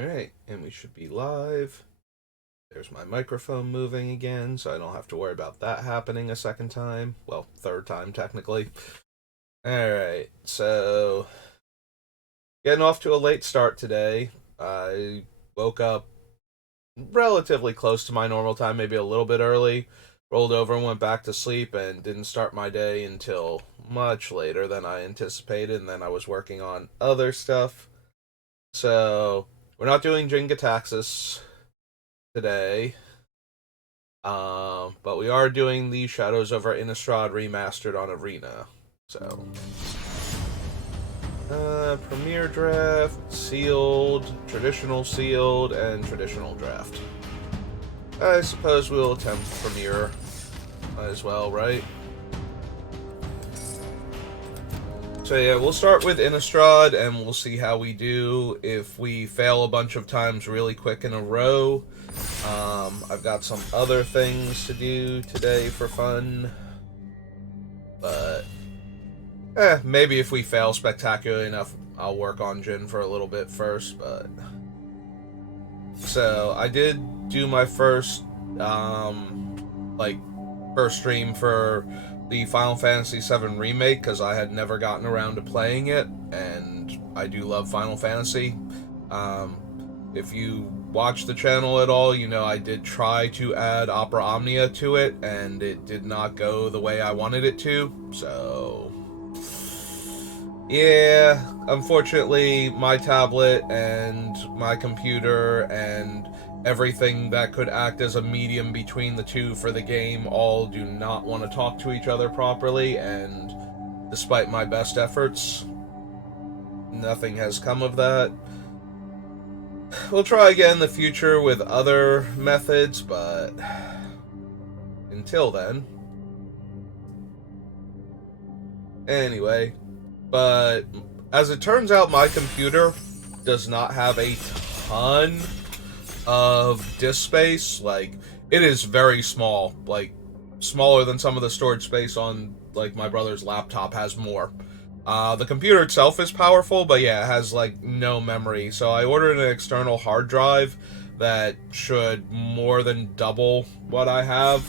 Alright, and we should be live. There's my microphone moving again, so I don't have to worry about that happening a second time. Well, third time, technically. Alright, so getting off to a late start today. I woke up relatively close to my normal time, maybe a little bit early. Rolled over and went back to sleep and didn't start my day until much later than I anticipated, and then I was working on other stuff. So, we're not doing Jenga Taxis today, but we are doing the Shadows over Innistrad Remastered on Arena. So, Premier Draft, Sealed, Traditional Sealed, and Traditional Draft. I suppose we'll attempt Premier as well, right? So yeah, we'll start with Innistrad, and we'll see how we do. If we fail a bunch of times really quick in a row, I've got some other things to do today for fun. But, maybe if we fail spectacularly enough, I'll work on Jin for a little bit first, but... So, I did do my first, first stream for the Final Fantasy VII Remake, because I had never gotten around to playing it, and I do love Final Fantasy. If you watch the channel at all, you know I did try to add Opera Omnia to it, and it did not go the way I wanted it to, so... Yeah, unfortunately, my tablet and my computer and everything that could act as a medium between the two for the game all do not want to talk to each other properly, and despite my best efforts, nothing has come of that. We'll try again in the future with other methods, but until then. Anyway, but as it turns out, my computer does not have a ton of disk space. Like, it is very small, like smaller than some of the storage space on like my brother's laptop has more. The computer itself is powerful, but yeah, it has like no memory. So I ordered an external hard drive that should more than double what I have.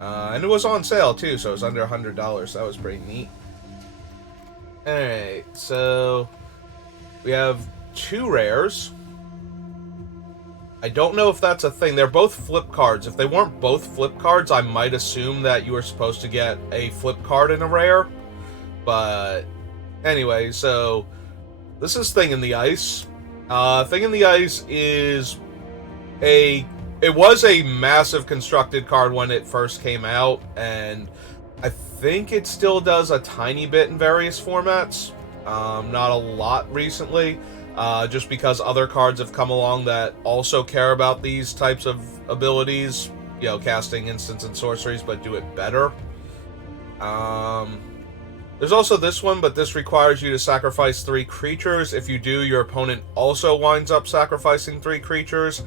And it was on sale too, so it was under $100. That was pretty neat. Alright, so we have two rares. I don't know if that's a thing. They're both flip cards. If they weren't both flip cards, I might assume that you were supposed to get a flip card in a rare. But anyway, so this is Thing in the Ice. Thing in the Ice is it was a massive constructed card when it first came out, and I think it still does a tiny bit in various formats. Not a lot recently, just because other cards have come along that also care about these types of abilities, you know, casting instants and sorceries, but do it better. There's also this one, but this requires you to sacrifice 3 creatures. If you do, your opponent also winds up sacrificing 3 creatures,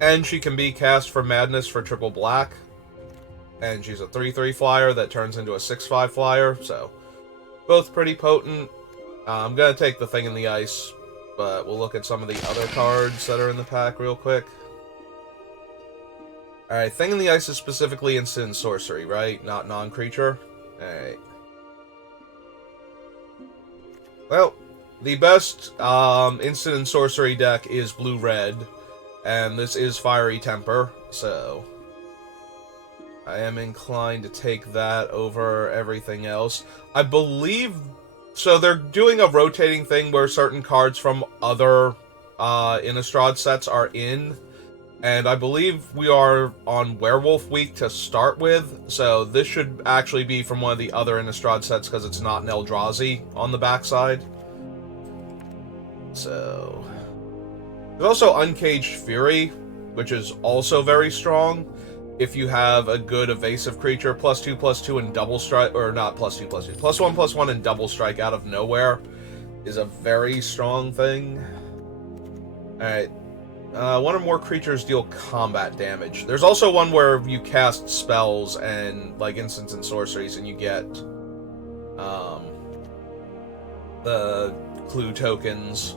and she can be cast for Madness for triple black. And she's a 3/3 flyer that turns into a 6/5 flyer, so both pretty potent. I'm gonna take the Thing in the Ice, but we'll look at some of the other cards that are in the pack real quick. Alright, Thing in the Ice is specifically instant and sorcery, right? Not non-creature? Alright. Well, the best instant and sorcery deck is blue-red, and this is Fiery Temper, so I am inclined to take that over everything else. I believe... So they're doing a rotating thing where certain cards from other Innistrad sets are in, and I believe we are on Werewolf Week to start with, so this should actually be from one of the other Innistrad sets because it's not an Eldrazi on the backside. So... There's also Uncaged Fury, which is also very strong. If you have a good evasive creature, +2/+2 and double strike, or not +2/+2, +1/+1 and double strike out of nowhere is a very strong thing. Alright. One or more creatures deal combat damage. There's also one where you cast spells and, like, instants and sorceries, and you get, the clue tokens.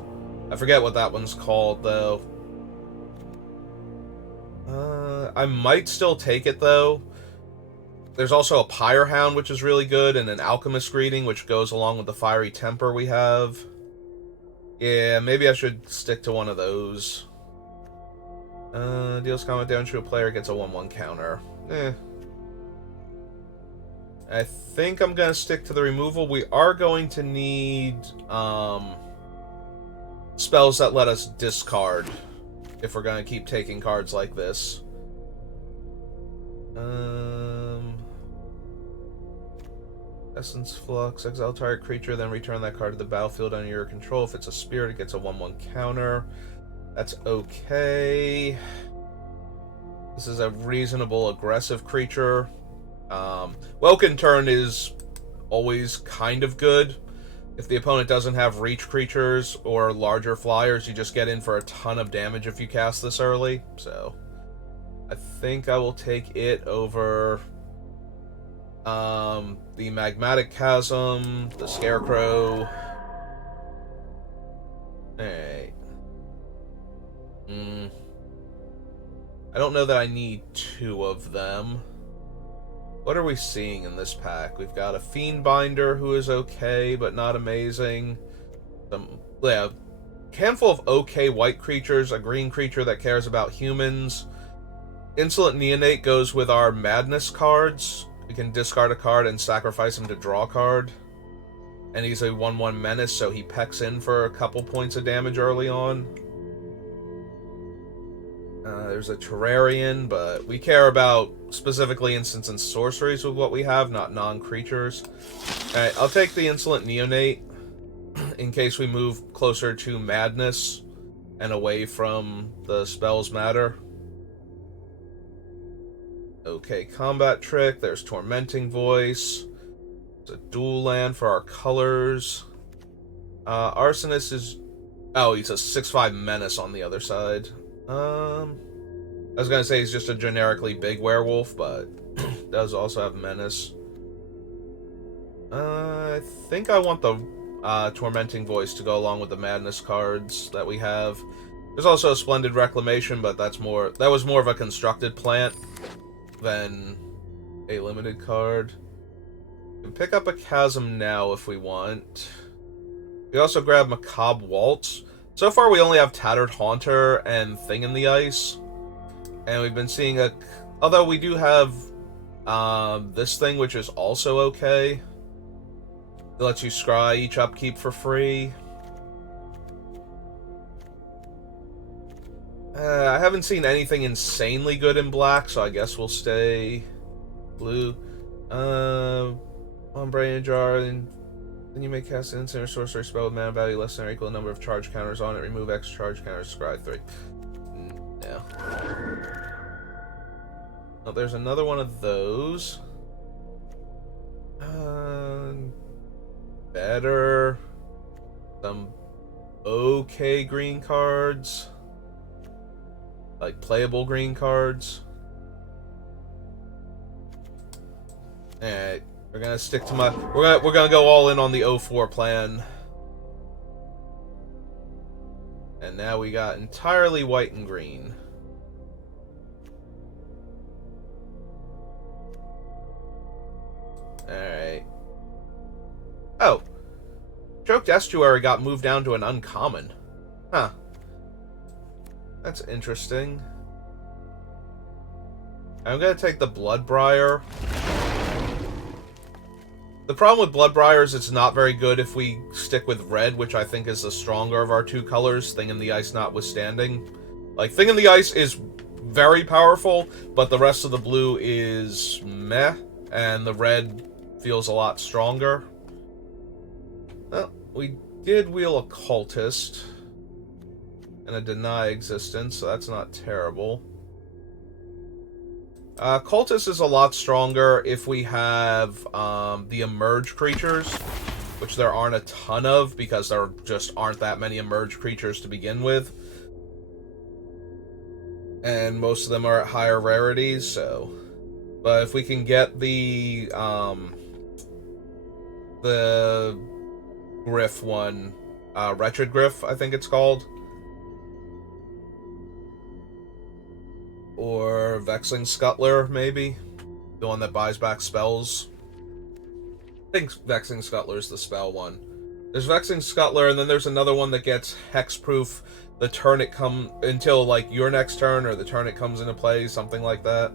I I forget what that one's called, though. I might still take it, though. There's also a Pyre Hound, which is really good, and an Alchemist Greeting, which goes along with the Fiery Temper we have. Yeah, maybe I should stick to one of those. Deals combat damage to a player, gets a 1/1 counter. I think I'm going to stick to the removal. We are going to need spells that let us discard if we're going to keep taking cards like this. Essence Flux, exile target creature, then return that card to the battlefield under your control. If it's a spirit, it gets a 1/1 counter. That's okay. This is a reasonable aggressive creature. Welkin Turn is always kind of good. If the opponent doesn't have reach creatures or larger flyers, you just get in for a ton of damage if you cast this early. So I think I will take it over the Magmatic Chasm, the Scarecrow. Alright. I don't know that I need two of them. What are we seeing in this pack? We've got a Fiendbinder who is okay, but not amazing. A handful of okay white creatures, a green creature that cares about humans. Insolent Neonate goes with our Madness cards. We can discard a card and sacrifice him to draw a card. And he's a 1/1 menace, so he pecks in for a couple points of damage early on. There's a Terrarian, but we care about specifically instants and sorceries with what we have, not non-creatures. Alright, I'll take the Insolent Neonate in case we move closer to Madness and away from the spells matter. Okay, Combat Trick. There's Tormenting Voice. There's a dual land for our colors. Arsonist is... Oh, he's a 6/5 menace on the other side. I was gonna say he's just a generically big werewolf, but does also have menace. I think I want the Tormenting Voice to go along with the Madness cards that we have. There's also a Splendid Reclamation, but that was more of a constructed plant than a limited card. We can pick up a Chasm now if we want. We also grab Macabre Waltz. So far we only have Tattered Haunter and Thing in the Ice. And we've been seeing although we do have this thing, which is also okay. It lets you scry each upkeep for free. I haven't seen anything insanely good in black, so I guess we'll stay blue. One Brain Jar, and then you may cast an instant or sorcery spell with mana value less than or equal number of charge counters on it. Remove X charge counters, scry 3. No. Oh, there's another one of those. Better. Some okay green cards. Like playable green cards. Alright, we're gonna stick to we're gonna go all in on the 04 plan. And now we got entirely white and green. Alright. Oh. Choked Estuary got moved down to an uncommon. Huh. That's interesting. I'm gonna take the Bloodbriar. The problem with Bloodbriar is it's not very good if we stick with red, which I think is the stronger of our two colors, Thing in the Ice notwithstanding. Like, Thing in the Ice is very powerful, but the rest of the blue is meh, and the red feels a lot stronger. Well, we did wheel a Cultist and a Deny Existence, so that's not terrible. Cultist is a lot stronger if we have the Emerge creatures, which there aren't a ton of because there just aren't that many Emerge creatures to begin with. And most of them are at higher rarities, so... But if we can get the Griff one, Wretched Griff, I think it's called. Or Vexing Scuttler, maybe. The one that buys back spells. I think Vexing Scuttler is the spell one. There's Vexing Scuttler, and then there's another one that gets hexproof the turn it come until like your next turn or the turn it comes into play, something like that.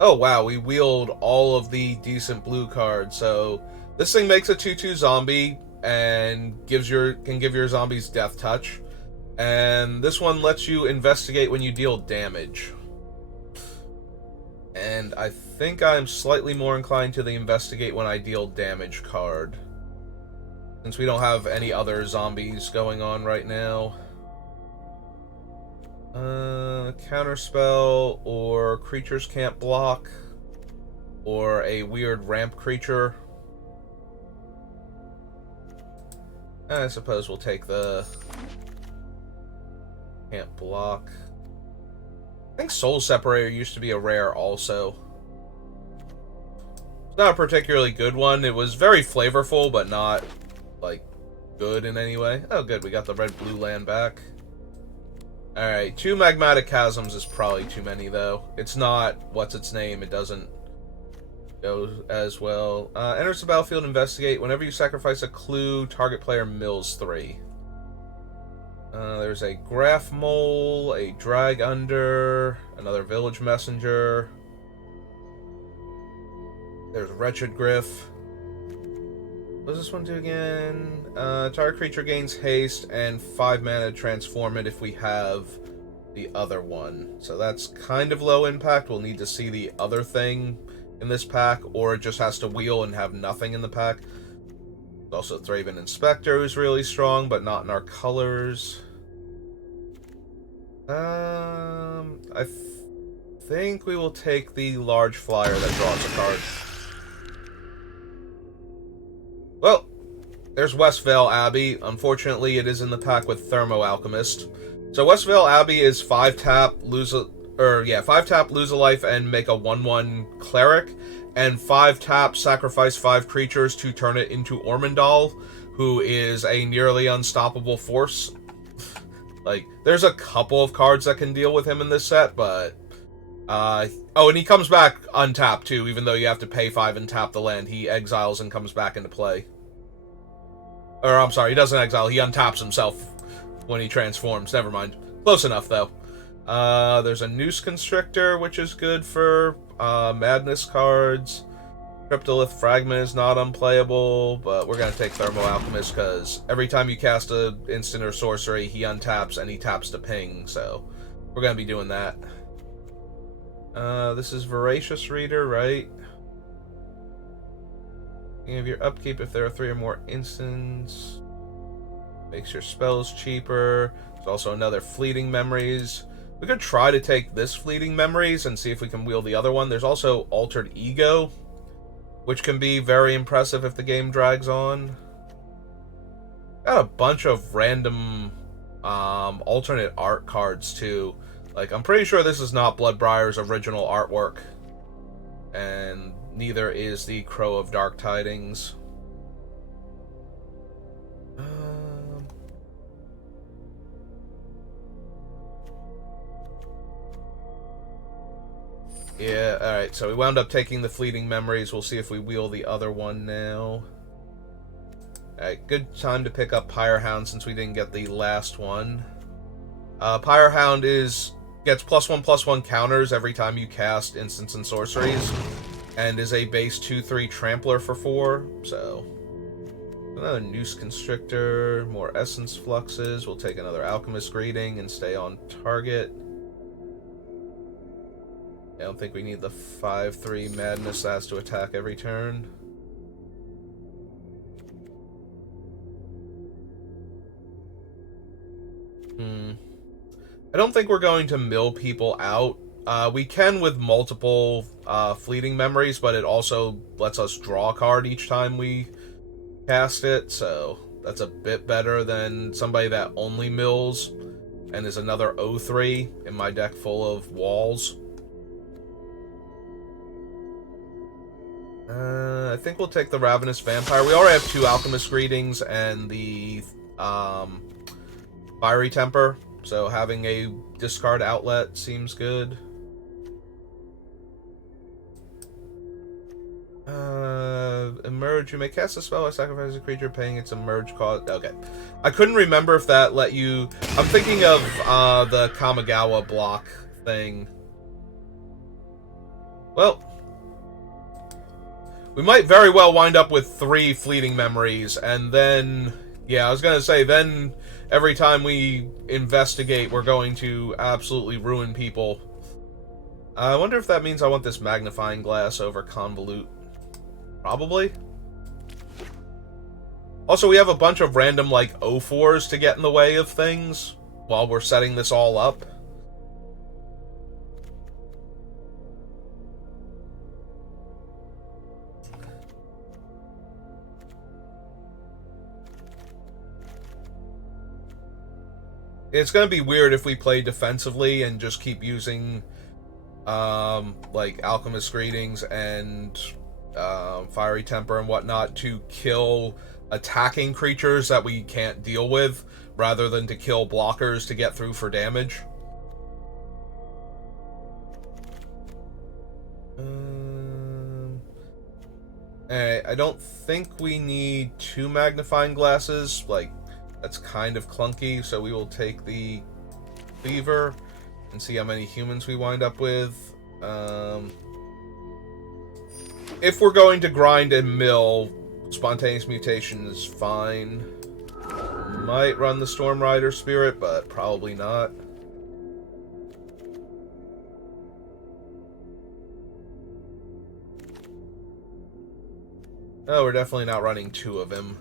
Oh wow, we wheeled all of the decent blue cards. So this thing makes a 2/2 zombie and can give your zombies death touch. And this one lets you investigate when you deal damage. And I think I'm slightly more inclined to the investigate when I deal damage card, since we don't have any other zombies going on right now. Counterspell, or creatures can't block, or a weird ramp creature. I suppose we'll take the can't block. I think Soul Separator used to be a rare also. It's not a particularly good one. It was very flavorful, but not, like, good in any way. Oh, good. We got the red-blue land back. Alright, 2 Magmatic Chasms is probably too many, though. It's not what's its name. It doesn't go as well. Enters the battlefield, investigate. Whenever you sacrifice a clue, target player mills 3. There's a Graph Mole, a Drag Under, another Village Messenger. There's Wretched Griff. What does this one do again? Target creature gains haste and 5 mana to transform it if we have the other one. So that's kind of low impact. We'll need to see the other thing in this pack, or it just has to wheel and have nothing in the pack. Also, Thraven Inspector, who's really strong, but not in our colors. I think we will take the large flyer that draws a card. Well, there's Westvale Abbey. Unfortunately, it is in the pack with Thermo Alchemist. So Westvale Abbey is 5-tap, lose a 5-tap, lose a life, and make a 1/1 cleric, and 5-tap, sacrifice 5 creatures to turn it into Ormondal, who is a nearly unstoppable force. Like, there's a couple of cards that can deal with him in this set, but oh, and he comes back untapped too, even though you have to pay 5 and tap the land. He exiles and comes back into play. Or, I'm sorry, he doesn't exile, he untaps himself when he transforms. Never mind. Close enough, though. There's a Noose Constrictor, which is good for Madness cards. Cryptolith Fragment is not unplayable, but we're going to take Thermo Alchemist, because every time you cast an instant or sorcery, he untaps and he taps to ping, so we're going to be doing that. This is Voracious Reader, right? You have your upkeep if there are 3 or more instants. Makes your spells cheaper. There's also another Fleeting Memories. We could try to take this Fleeting Memories and see if we can wheel the other one. There's also Altered Ego, which can be very impressive if the game drags on. Got a bunch of random alternate art cards, too. Like, I'm pretty sure this is not Bloodbrier's original artwork. And neither is the Crow of Dark Tidings. Yeah, alright, so we wound up taking the Fleeting Memories. We'll see if we wheel the other one now. Alright, good time to pick up Pyrehound since we didn't get the last one. Pyrehound gets +1/+1 counters every time you cast instants and sorceries, and is a base 2/3 trampler for 4, so another Noose Constrictor, more Essence Fluxes. We'll take another Alchemist Greeting and stay on target. I don't think we need the 5/3 Madness that has to attack every turn. I don't think we're going to mill people out. We can with multiple Fleeting Memories, but it also lets us draw a card each time we cast it, so that's a bit better than somebody that only mills and is another 0/3 in my deck full of walls. I think we'll take the Ravenous Vampire. We already have 2 Alchemist Greetings and the Fiery Temper, so having a discard outlet seems good. Emerge. You may cast a spell by sacrificing a creature, paying its emerge cost. Okay. I couldn't remember if that let you... I'm thinking of the Kamigawa block thing. Well, we might very well wind up with 3 fleeting memories, and then... Yeah, I was gonna say, then every time we investigate, we're going to absolutely ruin people. I wonder if that means I want this magnifying glass over convolute. Probably. Also, we have a bunch of random, like, O4s to get in the way of things while we're setting this all up. It's gonna be weird if we play defensively and just keep using, like, Alchemist Greetings and Fiery Temper and whatnot to kill attacking creatures that we can't deal with, rather than to kill blockers to get through for damage. I don't think we need 2 magnifying glasses. Like, that's kind of clunky, so we will take the Cleaver and see how many humans we wind up with. If we're going to grind and mill, Spontaneous Mutation is fine. Might run the Storm Rider Spirit, but probably not. Oh, we're definitely not running 2 of him.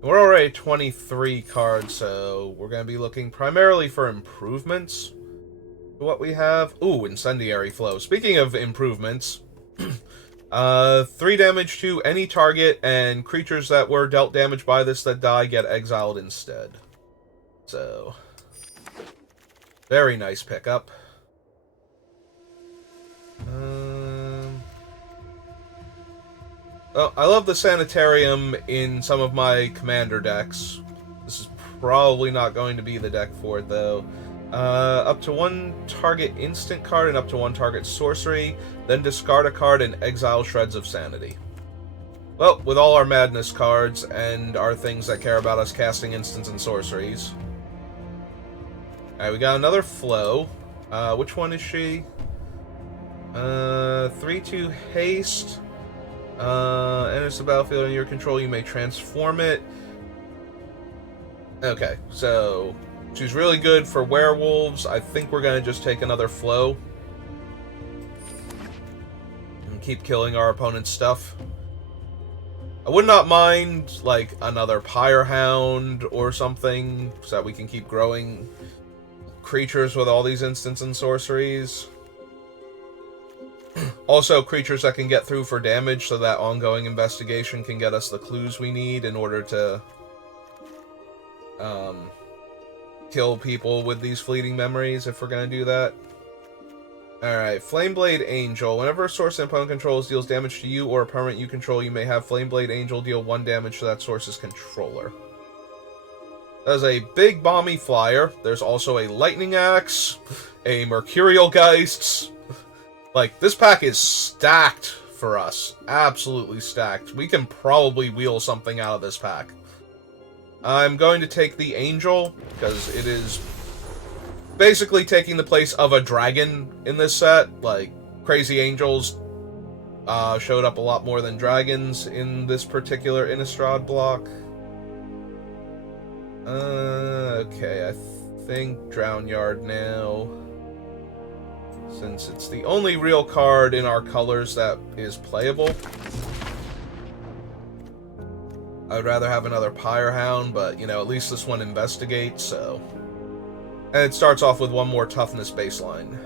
We're already 23 cards, so we're going to be looking primarily for improvements to what we have. Ooh, Incendiary Flow. Speaking of improvements, 3 damage to any target, and creatures that were dealt damage by this that die get exiled instead. So, very nice pickup. Oh, I love the Sanitarium in some of my commander decks. This is probably not going to be the deck for it, though. Up to 1 target instant card and up to 1 target sorcery, then discard a card and exile Shreds of Sanity. Well, with all our Madness cards and our things that care about us casting instants and sorceries. Alright, we got another Flow. Which one is she? 3/2 haste. Enters the battlefield under your control, you may transform it. Okay, so she's really good for werewolves. I think we're gonna just take another Flow and keep killing our opponent's stuff. I would not mind, like, another Pyrehound or something, so that we can keep growing creatures with all these instants and sorceries. Also, creatures that can get through for damage, so that ongoing investigation can get us the clues we need in order to kill people with these fleeting memories, if we're going to do that. Alright, Flameblade Angel. Whenever a source an opponent controls deals damage to you or a permanent you control, you may have Flameblade Angel deal 1 damage to that source's controller. That is a big bomby flyer. There's also a Lightning Axe, a Mercurial Geists. Like, this pack is stacked for us. Absolutely stacked. We can probably wheel something out of this pack. I'm going to take the Angel, because it is basically taking the place of a dragon in this set. Like, Crazy Angels showed up a lot more than dragons in this particular Innistrad block. Okay, I think Drownyard now, since it's the only real card in our colors that is playable. I would rather have another Pyrehound, but, you know, at least this one investigates, so. And it starts off with 1 more toughness baseline.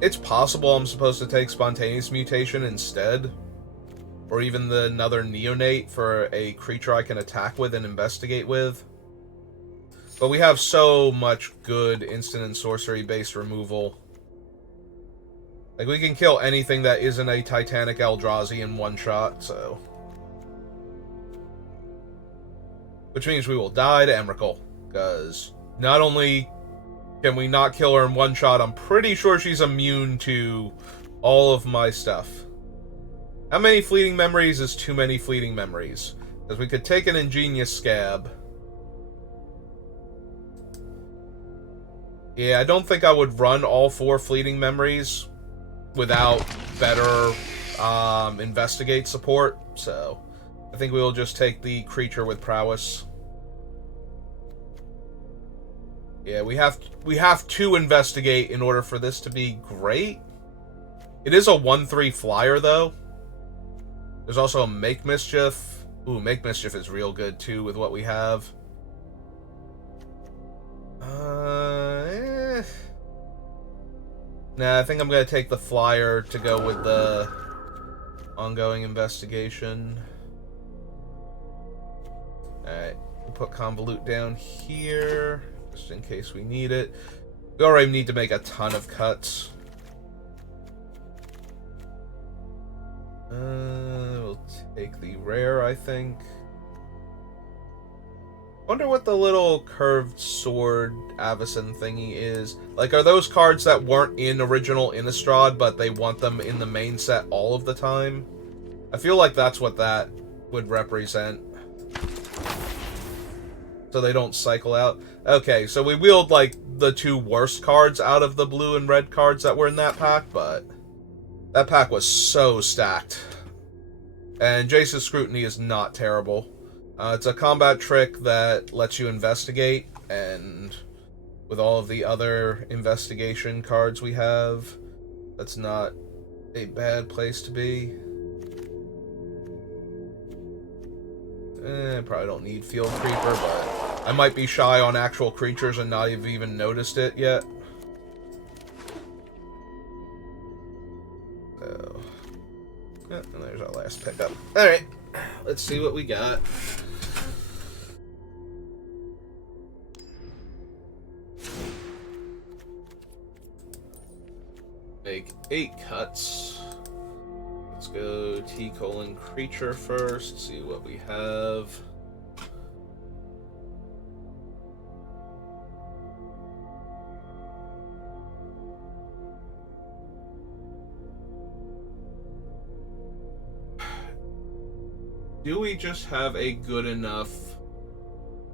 It's possible I'm supposed to take Spontaneous Mutation instead. Or even another Neonate for a creature I can attack with and investigate with. But we have so much good instant and sorcery-based removal. Like, we can kill anything that isn't a Titanic Eldrazi in one shot, so... Which means we will die to Emrakul. Because not only can we not kill her in one shot, I'm pretty sure she's immune to all of my stuff. How many fleeting memories is too many fleeting memories? Because we could take an Ingenious Scab. Yeah, I don't think I would run all 4 fleeting memories without better investigate support, so I think we will just take the creature with prowess. Yeah, we have to investigate in order for this to be great. It is a 1/3 flyer though. There's also a Make Mischief. Ooh, Make Mischief is real good too with what we have. Nah, I think I'm gonna take the flyer to go with the ongoing investigation. Alright, we'll put Convolute down here, just in case we need it. We already need to make a ton of cuts. We'll take the rare, I think. Wonder what the little curved sword Avacyn thingy is. Like, are those cards that weren't in original Innistrad, but they want them in the main set all of the time? I feel like that's what that would represent. So they don't cycle out. Okay, so we wheeled, like, the 2 worst cards out of the blue and red cards that were in that pack, but that pack was so stacked. And Jace's Scrutiny is not terrible. It's a combat trick that lets you investigate, and with all of the other investigation cards we have, that's not a bad place to be. Probably don't need Field Creeper, but I might be shy on actual creatures and not have even noticed it yet. So, and there's our last pickup. Alright, let's see what we got. Make 8 cuts. Let's go T:creature first, see what we have. Do we just have a good enough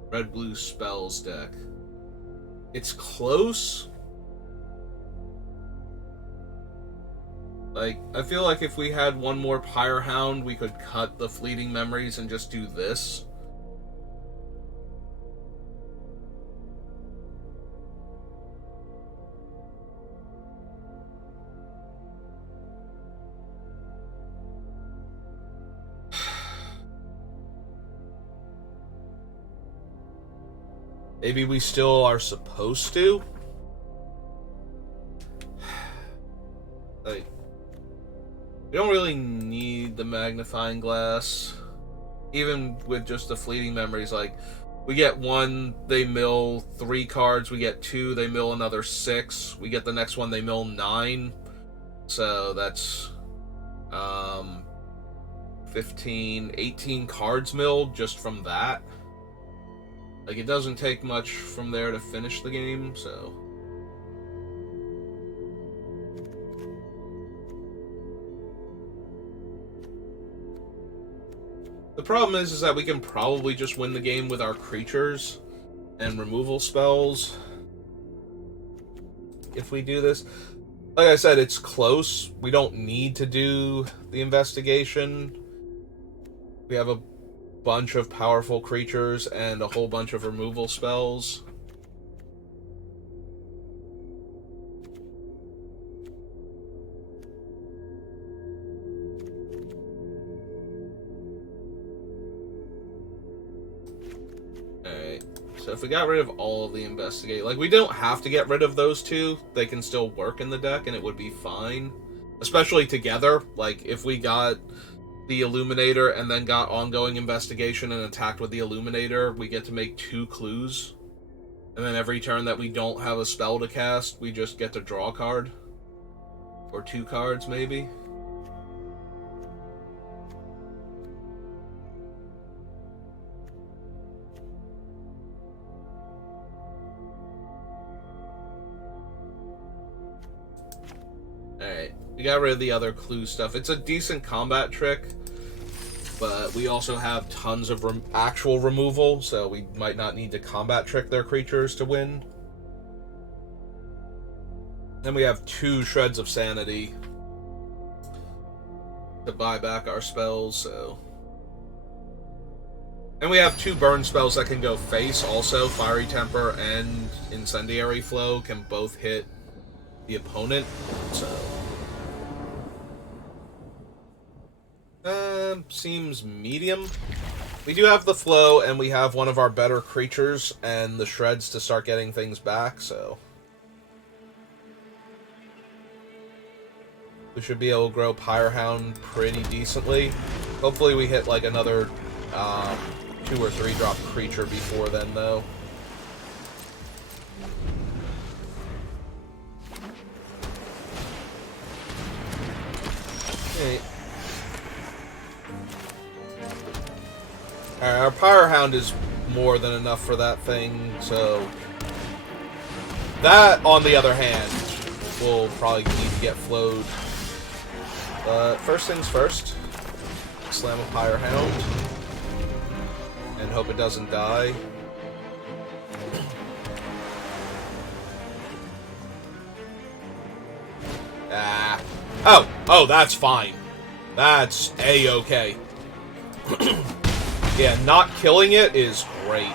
red-blue spells deck? It's close. Like, I feel like if we had one more Pyre Hound, we could cut the fleeting memories and just do this. Maybe we still are supposed to? Like, we don't really need the magnifying glass. Even with just the fleeting memories, like, we get 1, they mill 3 cards, we get 2, they mill another 6, we get the next one, they mill 9. So that's 15, 18 cards milled just from that. Like, it doesn't take much from there to finish the game, so... The problem is that we can probably just win the game with our creatures and removal spells if we do this. Like I said, it's close. We don't need to do the investigation. We have a bunch of powerful creatures and a whole bunch of removal spells. Alright, So if we got rid of all of the investigate, like, we don't have to get rid of those two. They can still work in the deck and it would be fine. Especially together. Like, if we got the Illuminator and then got ongoing investigation and attacked with the Illuminator, we get to make 2 clues. And then every turn that we don't have a spell to cast, we just get to draw a card. Or 2 cards, maybe. Alright, we got rid of the other clue stuff. It's a decent combat trick, but we also have tons of actual removal, so we might not need to combat trick their creatures to win. Then we have 2 shreds of sanity to buy back our spells, so... And we have 2 burn spells that can go face also. Fiery Temper and Incendiary Flow can both hit the opponent, so... Seems medium. We do have the flow, and we have one of our better creatures and the shreds to start getting things back, so... We should be able to grow Pyrehound pretty decently. Hopefully we hit, like, another 2 or 3 drop creature before then, though. Okay. Alright, our Pyrehound is more than enough for that thing, so... That, on the other hand, will probably need to get flowed. But first things first, slam a Pyrehound, and hope it doesn't die. Ah. Oh, that's fine. That's A-okay. Yeah, not killing it is great.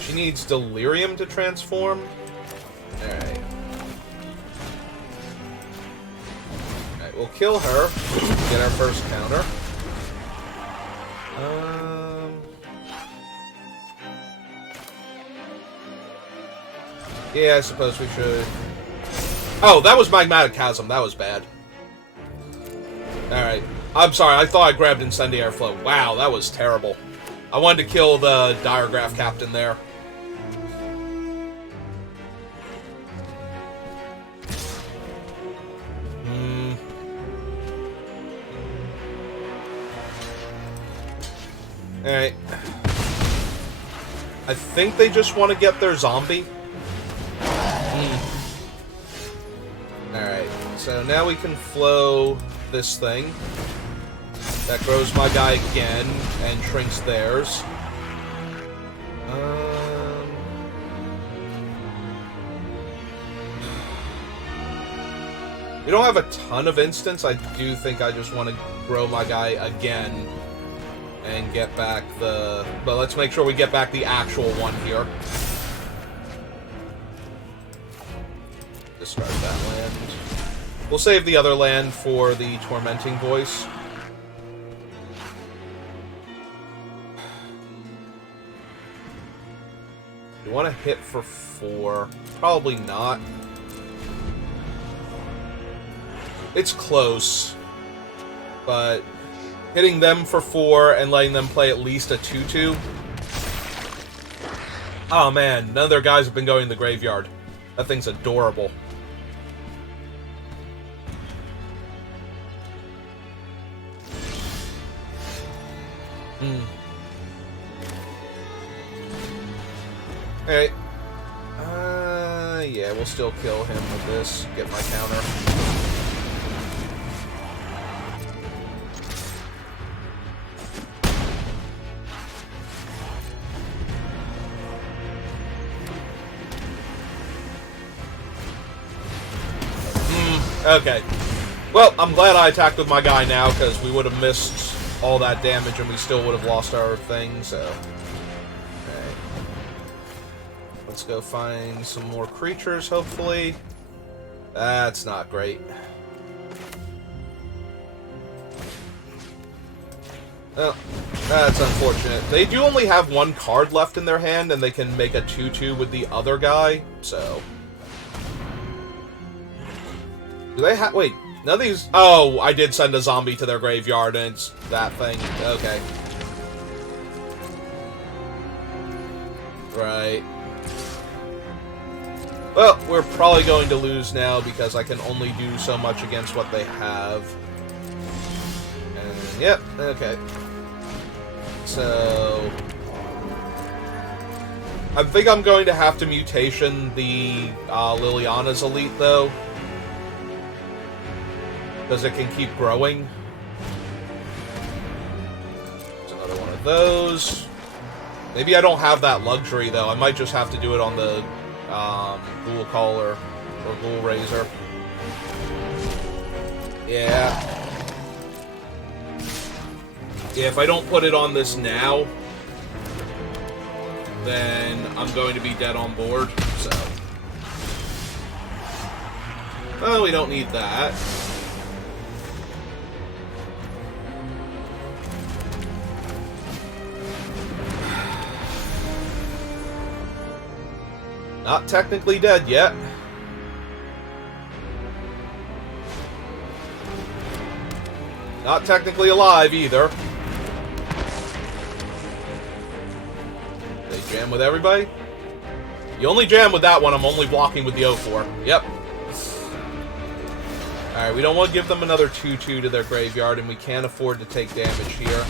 She needs Delirium to transform. Alright. Alright, we'll kill her. Get our first counter. Yeah, I suppose we should... Oh, that was Magmatic Chasm. That was bad. Alright. I'm sorry, I thought I grabbed Incendiary Flow. Wow, that was terrible. I wanted to kill the Diregraph Captain there. Alright. I think they just want to get their zombie. Alright, so now we can flow this thing. That grows my guy again and shrinks theirs. We don't have a ton of instants. I do think I just want to grow my guy again and get back the... But let's make sure we get back the actual one here. Discard that land. We'll save the other land for the Tormenting Voice. Do you want to hit for 4? Probably not. It's close. But hitting them for 4 and letting them play at least a 2/2. Oh man, none of their guys have been going in the graveyard. That thing's adorable. Alright. Yeah, we'll still kill him with this. Get my counter. Okay. Well, I'm glad I attacked with my guy now, because we would have missed all that damage and we still would have lost our thing, so... Okay. Let's go find some more creatures, hopefully. That's not great. Oh, that's unfortunate. They do only have one card left in their hand, and they can make a 2/2 with the other guy, so... Do they have... Wait, none of these... Oh, I did send a zombie to their graveyard, and it's that thing. Okay. Right. Well, we're probably going to lose now, because I can only do so much against what they have. And, yep, okay. So... I think I'm going to have to mutation the Liliana's Elite, though. Because it can keep growing. There's another one of those. Maybe I don't have that luxury, though. I might just have to do it on the Ghoul Caller or Ghoul Razor. Yeah. Yeah, if I don't put it on this now, then I'm going to be dead on board, so... Well, we don't need that. Not technically dead yet. Not technically alive either. They jam with everybody? You only jam with that one, I'm only blocking with the 0-4. Yep. Alright, we don't want to give them another 2/2 to their graveyard, and we can't afford to take damage here.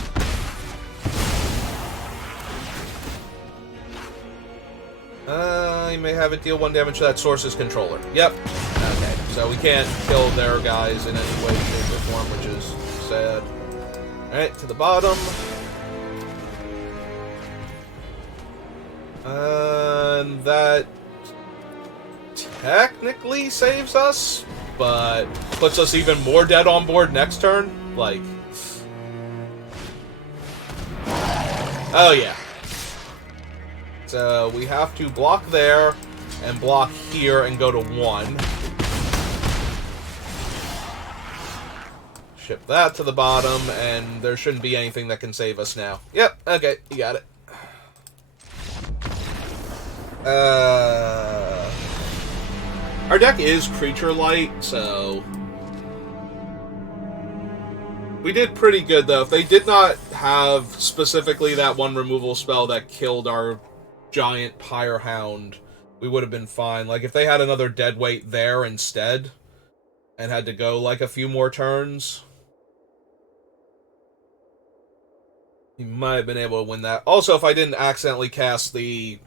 You may have it deal 1 damage to that source's controller. Yep. Okay, so we can't kill their guys in any way, shape, or form, which is sad. Alright, to the bottom. And that technically saves us, but puts us even more dead on board next turn. Like... Oh, yeah. So we have to block there, and block here, and go to 1. Ship that to the bottom, and there shouldn't be anything that can save us now. Yep, okay, you got it. Our deck is Creature Light, so... We did pretty good, though. If they did not have specifically that one removal spell that killed our giant Pyre Hound, we would have been fine. Like, if they had another Deadweight there instead, and had to go, like, a few more turns, you might have been able to win that. Also, if I didn't accidentally cast the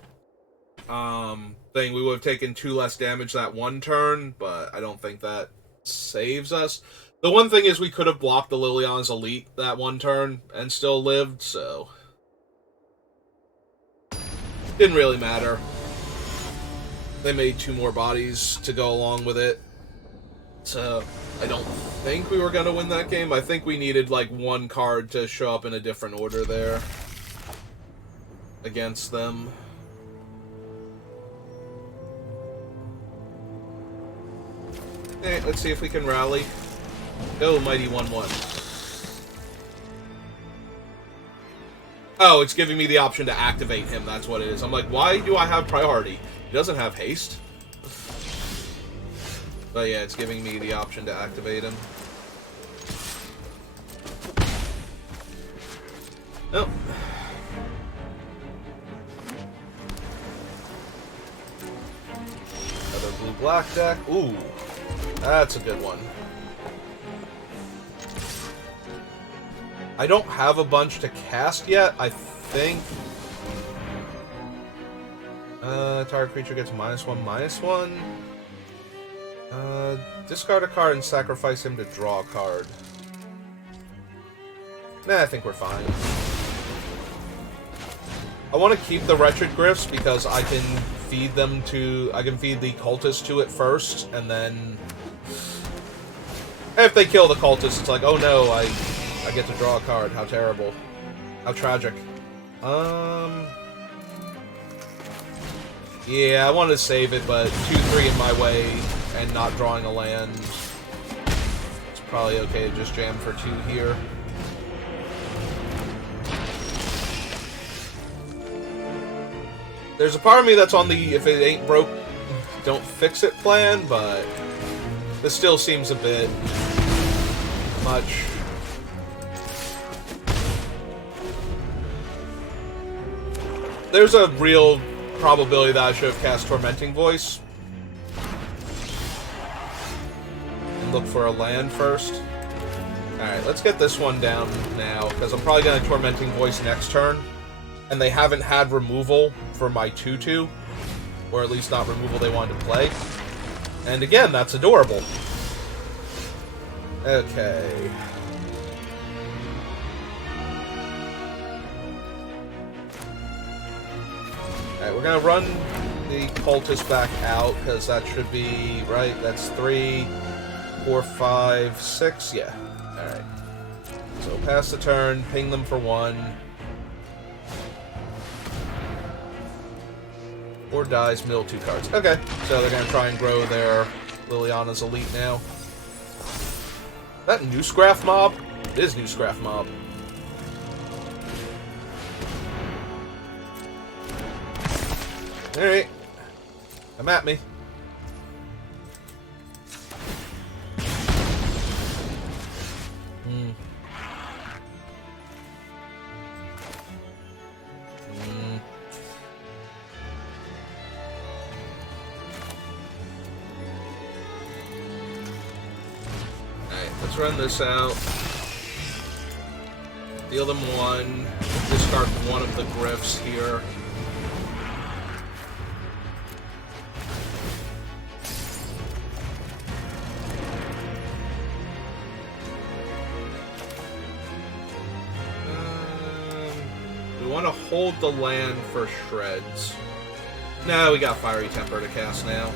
thing, we would have taken 2 less damage that one turn, but I don't think that saves us. The one thing is we could have blocked the Liliana's Elite that one turn and still lived, so... Didn't really matter. They made 2 more bodies to go along with it. So, I don't think we were going to win that game. I think we needed, like, 1 card to show up in a different order there. Against them. Hey, let's see if we can rally. Go, Mighty 1/1. Oh, it's giving me the option to activate him, that's what it is. I'm like, why do I have priority? He doesn't have haste. But yeah, it's giving me the option to activate him. Nope. Another blue-black deck. Ooh, that's a good one. I don't have a bunch to cast yet, I think. Target creature gets -1/-1. Discard a card and sacrifice him to draw a card. Nah, I think we're fine. I want to keep the Wretched Gryphs because I can feed them to... I can feed the cultist to it first, and then... If they kill the cultist, it's like, oh no, I get to draw a card. How terrible. How tragic. Yeah, I wanted to save it, but 2-3 in my way and not drawing a land. It's probably okay to just jam for 2 here. There's a part of me that's on the if it ain't broke, don't fix it plan, but this still seems a bit much. There's a real probability that I should have cast Tormenting Voice. And look for a land first. Alright, let's get this one down now, because I'm probably going to Tormenting Voice next turn. And they haven't had removal for my 2/2. Or at least not removal they wanted to play. And again, that's adorable. Okay. Alright, we're gonna run the cultist back out, because that should be, right, that's 3, 4, 5, 6, yeah. Alright. So pass the turn, ping them for 1. Or dies, mill 2 cards. Okay, so they're gonna try and grow their Liliana's Elite now. Is that Newscraft Mob? It is Newscraft Mob. Alright. Come at me. Alright, let's run this out. Deal them 1. Discard one of the Griffs here. We want to hold the land for shreds. No, we got Fiery Temper to cast now.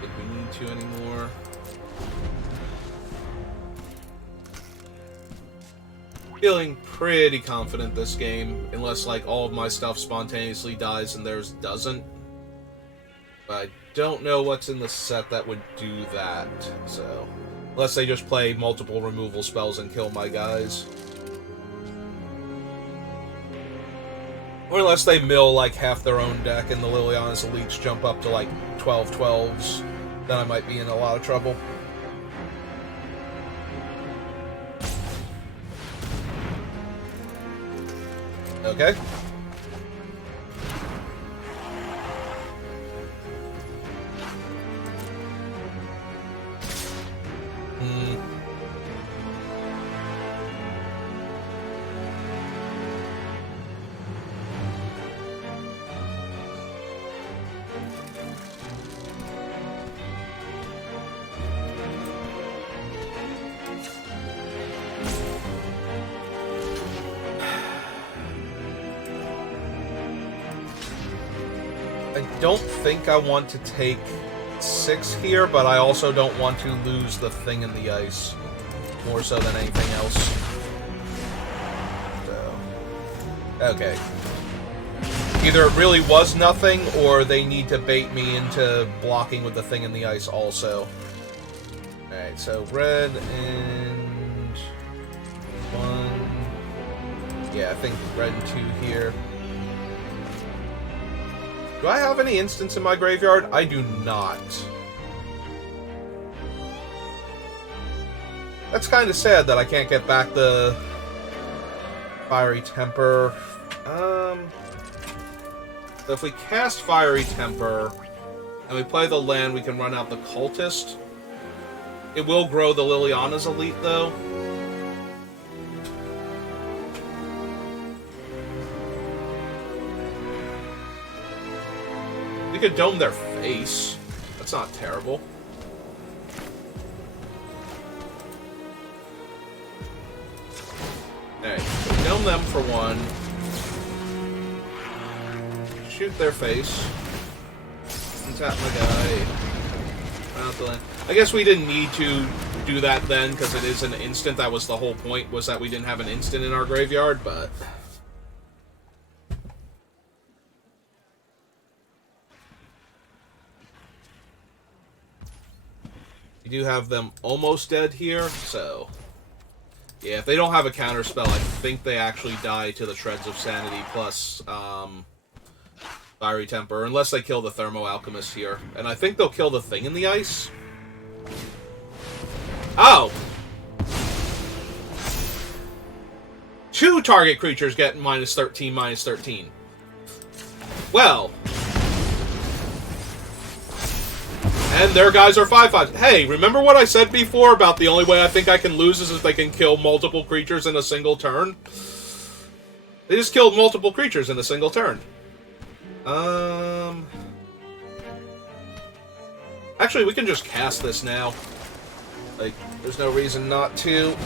Think we need to anymore. Feeling pretty confident this game, unless like all of my stuff spontaneously dies and theirs doesn't. But I don't know what's in the set that would do that, so... Unless they just play multiple removal spells and kill my guys. Or unless they mill like half their own deck and the Liliana's Elites jump up to like 12/12s, then I might be in a lot of trouble. Okay. I don't think I want to take 6 here, but I also don't want to lose the thing in the ice. More so than anything else. So, okay. Either it really was nothing, or they need to bait me into blocking with the thing in the ice also. Alright, so red and 1. Yeah, I think red and 2 here. Do I have any instants in my graveyard? I do not. That's kind of sad that I can't get back the Fiery Temper. So if we cast Fiery Temper and we play the land, we can run out the Cultist. It will grow the Liliana's Elite, though. We could dome their face. That's not terrible. Alright, so dome them for 1. Shoot their face. And tap my guy. Out the land. I guess we didn't need to do that then, because it is an instant. That was the whole point, was that we didn't have an instant in our graveyard, but... We do have them almost dead here, so... Yeah, if they don't have a counterspell, I think they actually die to the Shreds of Sanity plus Fiery Temper, unless they kill the Thermo Alchemist here. And I think they'll kill the thing in the ice. Oh! 2 target creatures get -13, -13. Well. And their guys are 5/5. Hey, remember what I said before about the only way I think I can lose is if they can kill multiple creatures in a single turn? They just killed multiple creatures in a single turn. Actually, we can just cast this now. Like, there's no reason not to.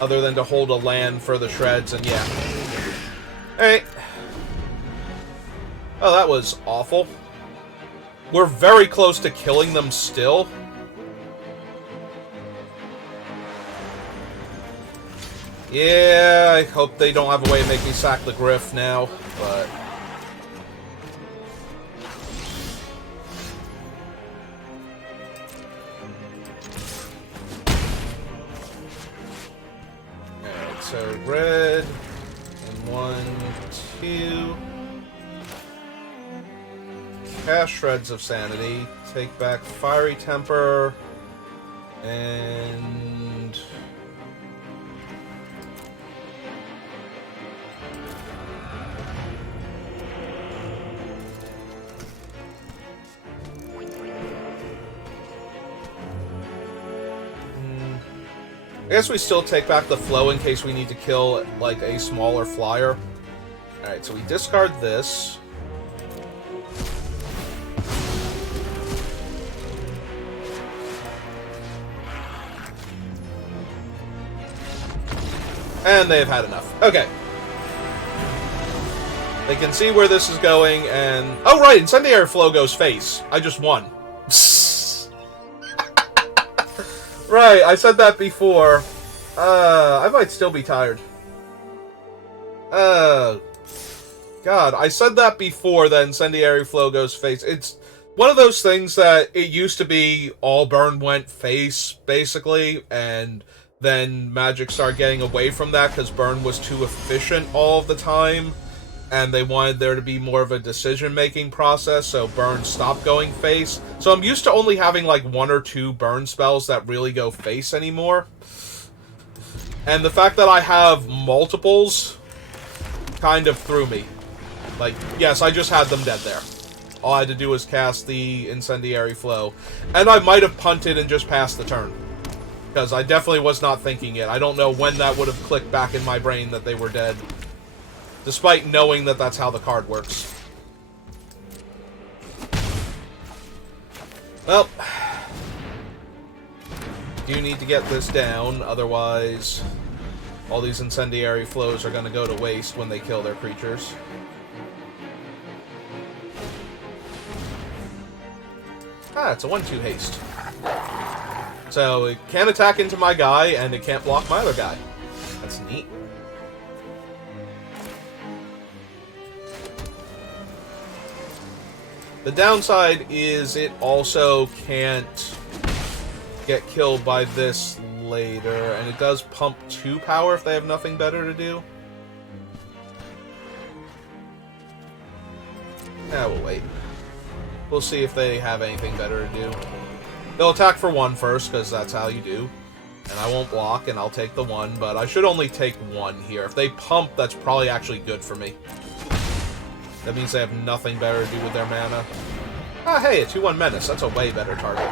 Other than to hold a land for the Shreds, and yeah. Alright. Oh, that was awful. We're very close to killing them still. Yeah, I hope they don't have a way to make me sack the Griff now, but... Alright, so red, and 1, 2... Cast Shreds of Sanity, take back Fiery Temper, and... I guess we still take back the Flow in case we need to kill, like, a smaller flyer. Alright, so we discard this. And they've had enough. Okay. They can see where this is going, and... Oh, right! Incendiary Flow goes face. I just won. Right, I said that before. I might still be tired. God, I said that before, that Incendiary Flow goes face. It's one of those things that it used to be all burn went face, basically, and... Then Magic started getting away from that because burn was too efficient all of the time, and they wanted there to be more of a decision-making process, so burn stopped going face. So I'm used to only having like 1 or 2 burn spells that really go face anymore. And the fact that I have multiples kind of threw me. Like, yes, I just had them dead there. All I had to do was cast the Incendiary Flow. And I might have punted and just passed the turn. Because I definitely was not thinking it. I don't know when that would have clicked back in my brain that they were dead. Despite knowing that that's how the card works. Well. Do need to get this down, otherwise all these Incendiary Flows are going to go to waste when they kill their creatures. Ah, it's a 1/2 haste. So it can't attack into my guy, and it can't block my other guy. That's neat. The downside is it also can't get killed by this later, and it does pump 2 power if they have nothing better to do. Yeah, we'll wait. We'll see if they have anything better to do. They'll attack for 1 first, because that's how you do. And I won't block, and I'll take the 1, but I should only take 1 here. If they pump, that's probably actually good for me. That means they have nothing better to do with their mana. Ah, hey, a 2/1 Menace. That's a way better target.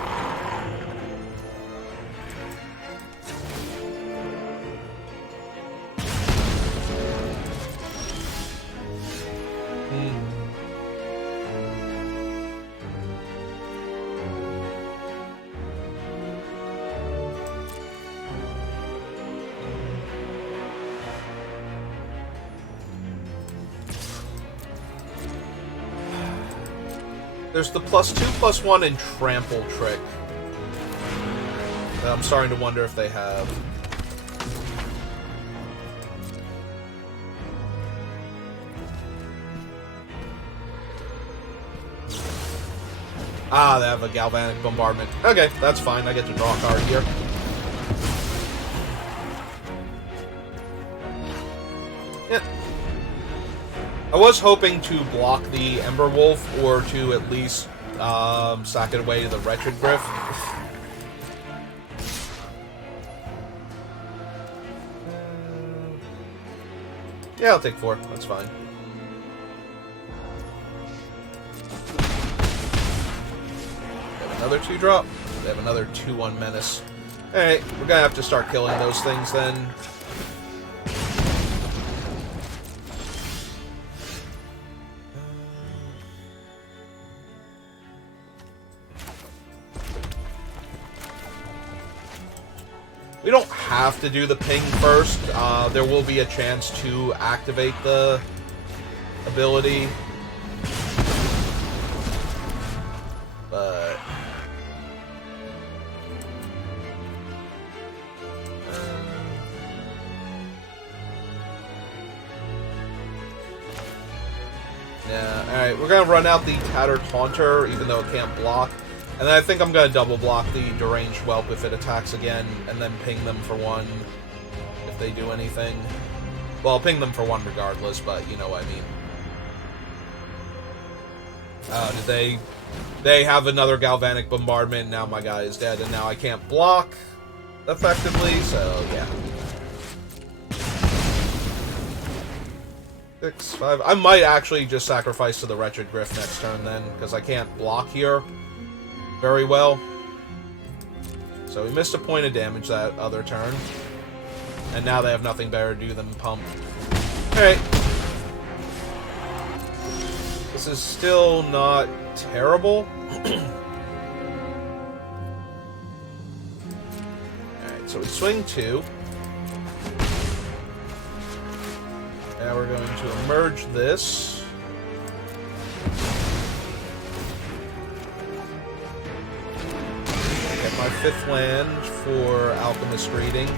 There's the +2/+1 and Trample trick. I'm starting to wonder if they have. Ah, they have a Galvanic Bombardment. Okay, that's fine. I get to draw a card here. Yeah. I was hoping to block the Ember Wolf, or to at least sack it away to the Wretched Griff. Yeah, I'll take 4. That's fine. They have another 2-drop. They have another 2-1 Menace. Alright, we're gonna have to start killing those things then. We don't have to do the ping first. There will be a chance to activate the ability. But... yeah, alright, we're gonna run out the Tattered Haunter, even though it can't block. And then I think I'm going to double block the Deranged Whelp if it attacks again, and then ping them for 1 if they do anything. Well, I'll ping them for 1 regardless, but you know what I mean. Did they have another Galvanic Bombardment, now my guy is dead, and now I can't block effectively, so yeah. 6, 5... I might actually just sacrifice to the Wretched Griff next turn then, because I can't block here very well. So we missed a point of damage that other turn. And now they have nothing better to do than pump. Alright. This is still not terrible. Alright, so we swing 2. Now we're going to emerge this. My 5th land for Alchemist Greeting.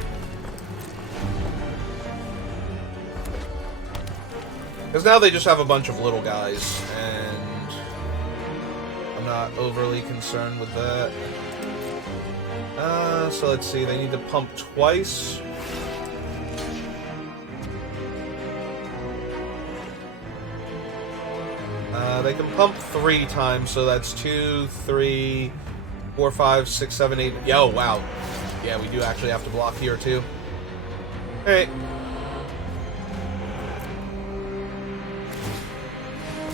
Because now they just have a bunch of little guys, and I'm not overly concerned with that. So let's see, they need to pump twice. They can pump 3 times, so that's 2, 3... 4, 5, 6, 7, 8... Yo, wow. Yeah, we do actually have to block here, too. Alright.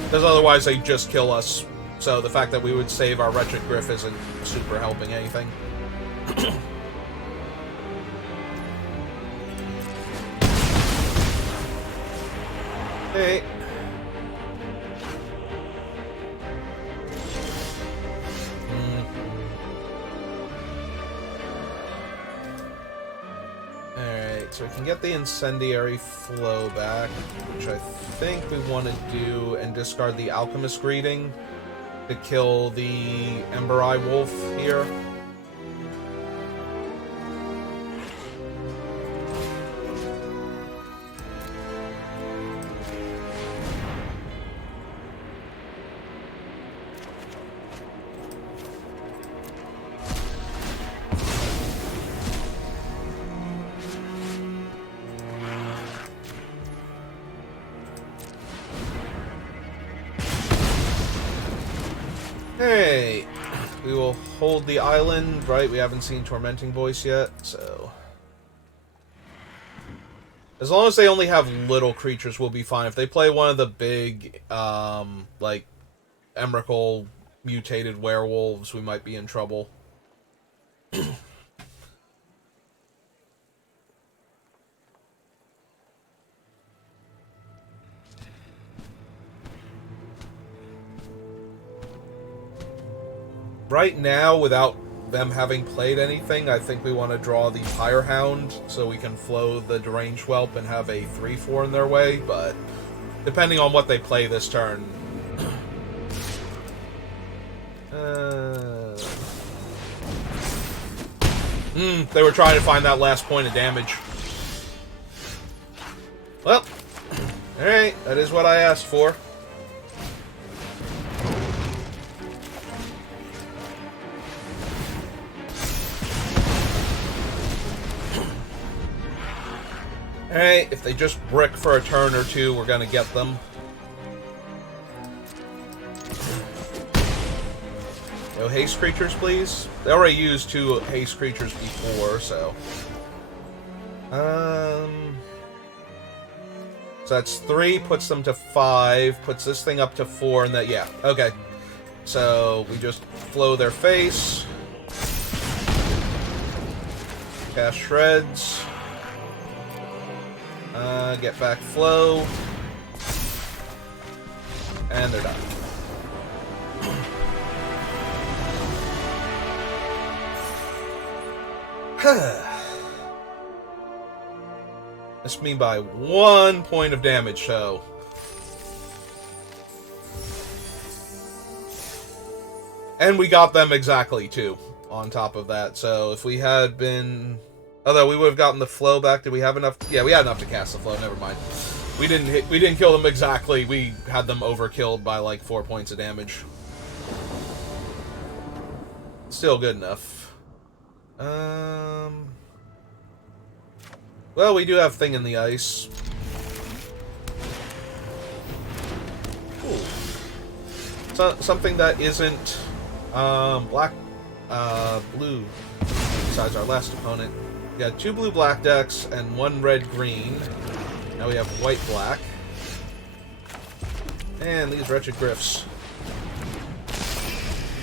Because otherwise they just kill us. So the fact that we would save our Wretched Griff isn't super helping anything. Hey. So we can get the Incendiary Flow back, which I think we want to do, and discard the Alchemist Greeting to kill the Ember Eye Wolf here. Hey, we will hold the island, right? We haven't seen Tormenting Voice yet, so... As long as they only have little creatures, we'll be fine. If they play one of the big, like, Emrakul mutated werewolves, we might be in trouble. Right now, without them having played anything, I think we want to draw the Fire Hound so we can flow the Deranged Whelp and have a 3/4 in their way, but depending on what they play this turn... they were trying to find that last point of damage. Well, alright, that is what I asked for. Alright, if they just brick for a turn or two, we're gonna get them. No haste creatures, please. They already used 2 haste creatures before, so... So that's 3, puts them to 5, puts this thing up to 4, and that, yeah, okay. So, we just flow their face. Cast Shreds. Get back flow. And they're done. Missed me by 1 point of damage, so... And we got them exactly, too, on top of that. So if we had been... Although we would have gotten the flow back. Did we have enough? Yeah, we had enough to cast the flow. Never mind. We didn't kill them exactly. We had them overkilled by like 4 points of damage. Still good enough. Well, we do have Thing in the Ice. Ooh. So, something that isn't black, blue. Besides our last opponent, we got 2 blue-black decks and 1 red-green. Now we have white-black. And these wretched Griffs.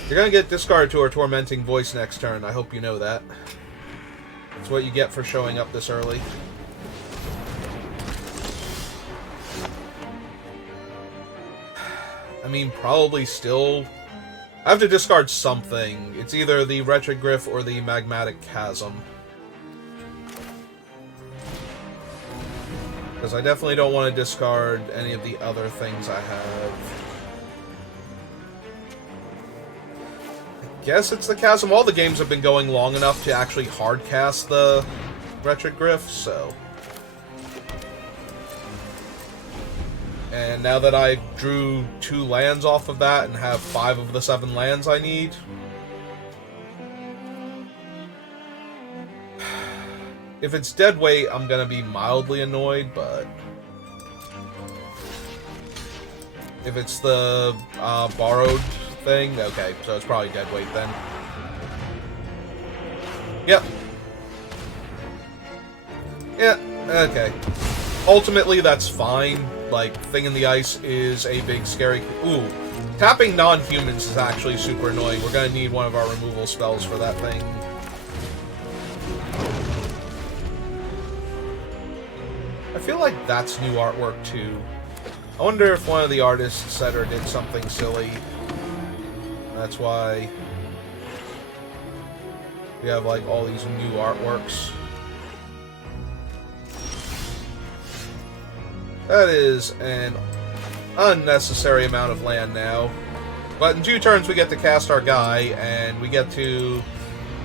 You're gonna get discarded to our Tormenting Voice next turn. I hope you know that. That's what you get for showing up this early. I mean, probably still... I have to discard something. It's either the Wretched Griff or the Magmatic Chasm. Because I definitely don't want to discard any of the other things I have. I guess it's the Chasm. All the games have been going long enough to actually hardcast the Wretched Griff, so... And now that I drew 2 lands off of that and have 5 of the 7 lands I need... If it's dead weight, I'm gonna be mildly annoyed, but... If it's the borrowed thing, okay, so it's probably dead weight then. Yep. Yeah, okay. Ultimately, that's fine. Like, Thing in the Ice is a big, scary... Ooh. Tapping non-humans is actually super annoying. We're gonna need one of our removal spells for that thing. I feel like that's new artwork, too. I wonder if one of the artists said or did something silly. That's why we have, like, all these new artworks. That is an unnecessary amount of land now. But in 2 turns, we get to cast our guy, and we get to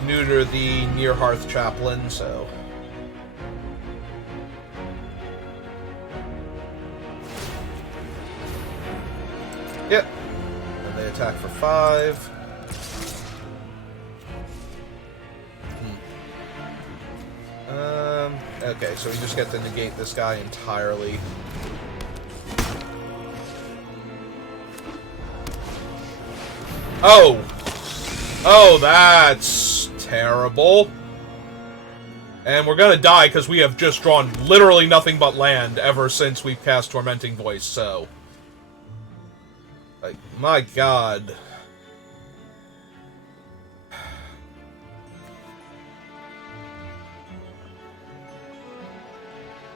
neuter the Near Hearth Chaplain, so... Yep. And they attack for 5. Okay, so we just get to negate this guy entirely. Oh! Oh, that's terrible. And we're gonna die because we have just drawn literally nothing but land ever since we've cast Tormenting Voice, so... Like, my god.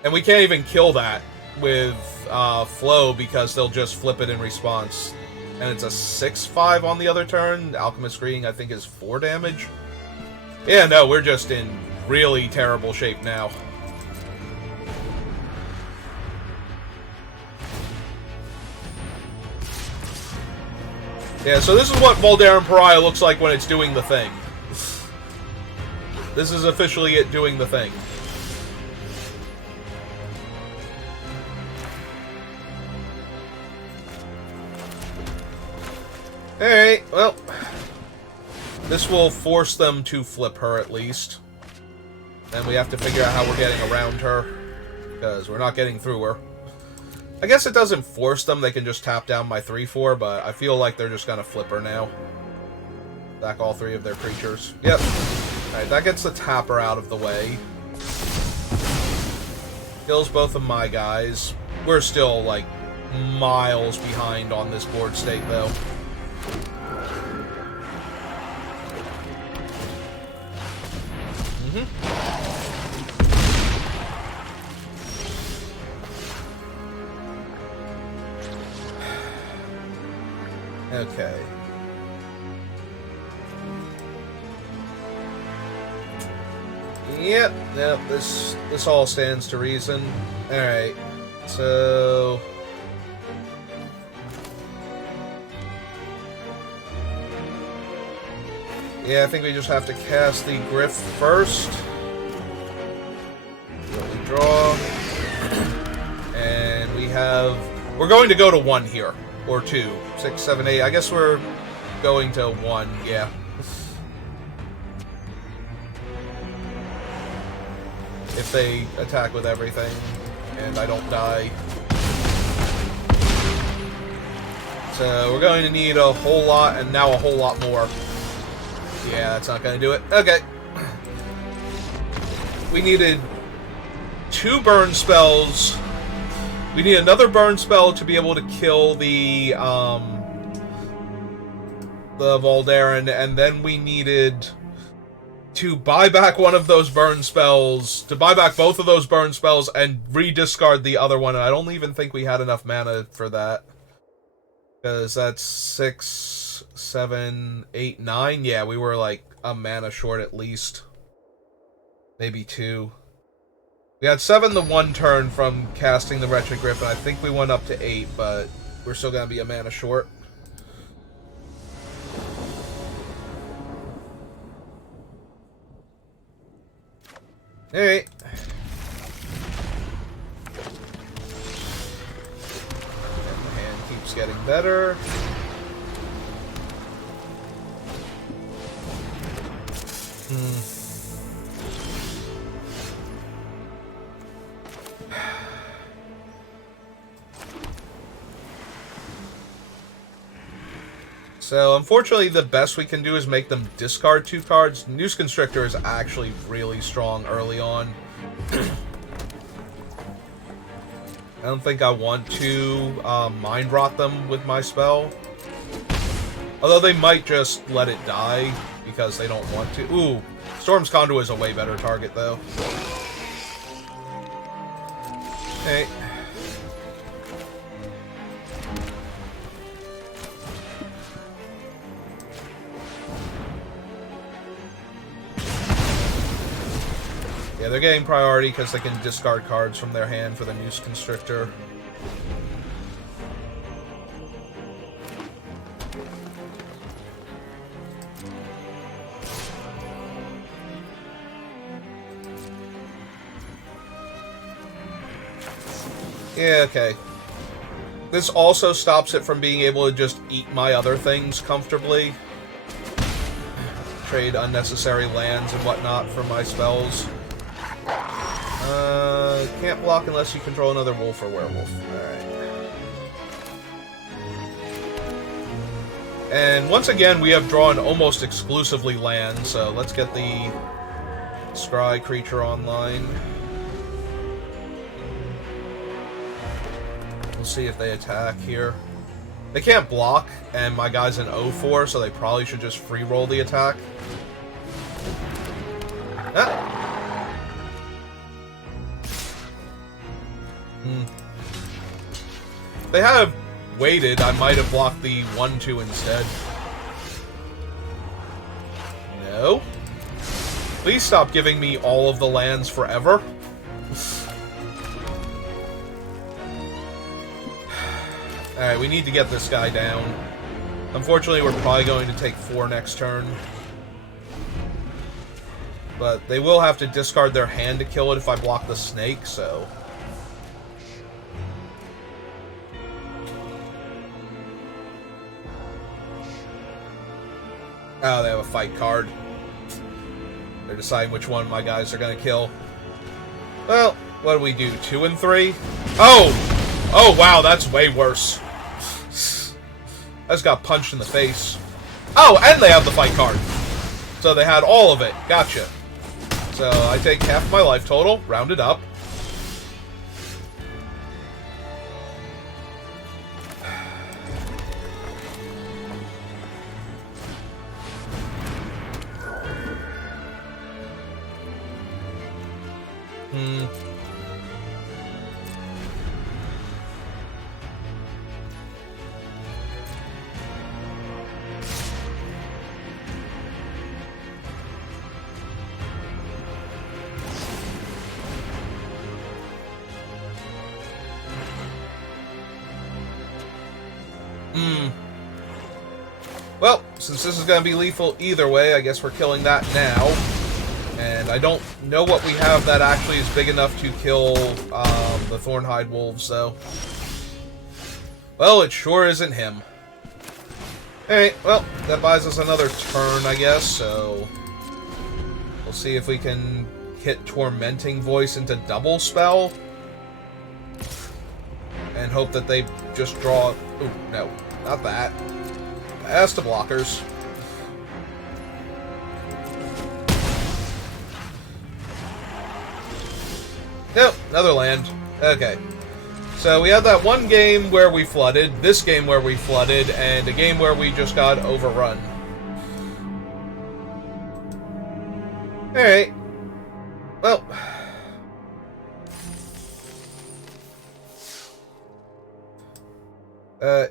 And we can't even kill that with Flow because they'll just flip it in response. And it's a 6/5 on the other turn. Alchemist Greeting, I think, is 4 damage. Yeah, no, we're just in really terrible shape now. Yeah, so this is what Voldaren Pariah looks like when it's doing the thing. This is officially it doing the thing. Alright, well, this will force them to flip her at least. Then we have to figure out how we're getting around her. because we're not getting through her. I guess it doesn't force them, they can just tap down my 3/4, but I feel like they're just gonna flip her now. Back all 3 of their creatures. Yep. Alright, that gets the tapper out of the way. Kills both of my guys. We're still, like, miles behind on this board state, though. Okay. Yep, this all stands to reason. Alright, so... yeah, I think we just have to cast the Griff first. We draw. And we have... we're going to go to 1 here. Or 2. 6, 7, 8. I guess we're going to 1, yeah. If they attack with everything, and I don't die. So, we're going to need a whole lot, and now a whole lot more. Yeah, that's not going to do it. Okay. We needed 2 burn spells. We need another burn spell to be able to kill the Voldaren, and then we needed to buy back one of those burn spells, to buy back both of those burn spells and rediscard the other one, and I don't even think we had enough mana for that. Because that's 6, 7, 8, 9. Yeah, we were like a mana short at least. Maybe 2. We had 7 the 1 turn from casting the Wretched Griffin. I think we went up to 8, but we're still going to be a mana short. Alright. And the hand keeps getting better. So, unfortunately, the best we can do is make them discard 2 cards. Noose Constrictor is actually really strong early on. I don't think I want to Mind Rot them with my spell. Although they might just let it die because they don't want to. Ooh, Storm's Conduit is a way better target, though. Hey. Yeah, they're getting priority because they can discard cards from their hand for the Noose Constrictor. Yeah, okay. This also stops it from being able to just eat my other things comfortably. Trade unnecessary lands and whatnot for my spells. Can't block unless you control another wolf or werewolf. Alright. And once again, we have drawn almost exclusively land, so let's get the Scry creature online. We'll see if they attack here. They can't block, and my guy's an 0-4, so they probably should just free roll the attack. Ah! If they had waited, I might have blocked the 1-2 instead. No. Please stop giving me all of the lands forever. Alright, we need to get this guy down. Unfortunately, we're probably going to take 4 next turn. But they will have to discard their hand to kill it if I block the snake, so... oh, they have a fight card. They're deciding which one my guys are going to kill. Well, What do we do? 2 and 3? Oh! Oh, wow, that's way worse. I just got punched in the face. Oh, and they have the fight card. So they had all of it. Gotcha. So I take half my life total, round it up. Well, since this is going to be lethal either way, I guess we're killing that now. And I don't know what we have that actually is big enough to kill the Thornhide Wolves, though. Well, it sure isn't him. Alright, well, that buys us another turn, I guess, so... We'll see if we can hit Tormenting Voice into double spell. And hope that they just draw... Ooh, no, not that. Pass to blockers. Nope, another land. Okay. So we had that one game where we flooded, this game where we flooded, and a game where we just got overrun. Alright. Well.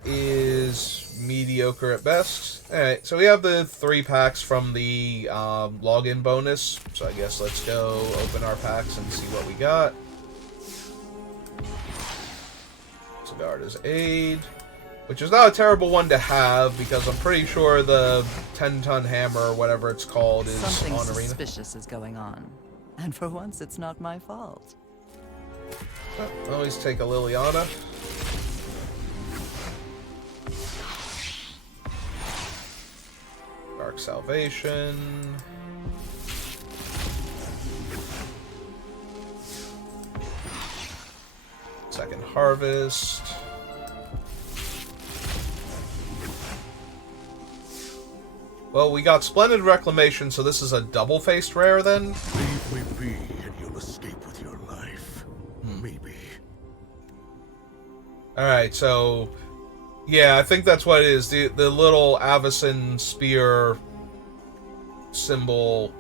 Is mediocre at best. Alright, so we have the 3 packs from the login bonus. So I guess let's go open our packs and see what we got. Sigarda's Aid, which is not a terrible one to have because I'm pretty sure the 10-ton hammer or whatever it's called is Something on Arena. Suspicious is going on. And for once, it's not my fault. Always take a Liliana. Dark Salvation. Second Harvest. Well, we got Splendid Reclamation, so this is a double-faced rare then? Leave me be and you'll escape with your life. Maybe. Alright, so... Yeah, I think that's what it is. The little Avacyn spear symbol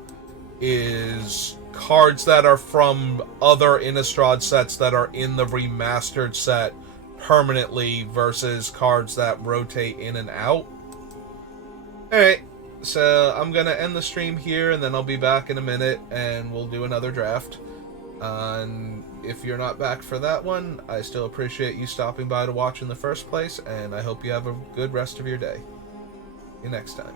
is cards that are from other Innistrad sets that are in the remastered set permanently versus cards that rotate in and out. Alright, so I'm going to end the stream here and then I'll be back in a minute and we'll do another draft. And if you're not back for that one, I still appreciate you stopping by to watch in the first place, and I hope you have a good rest of your day. See you next time.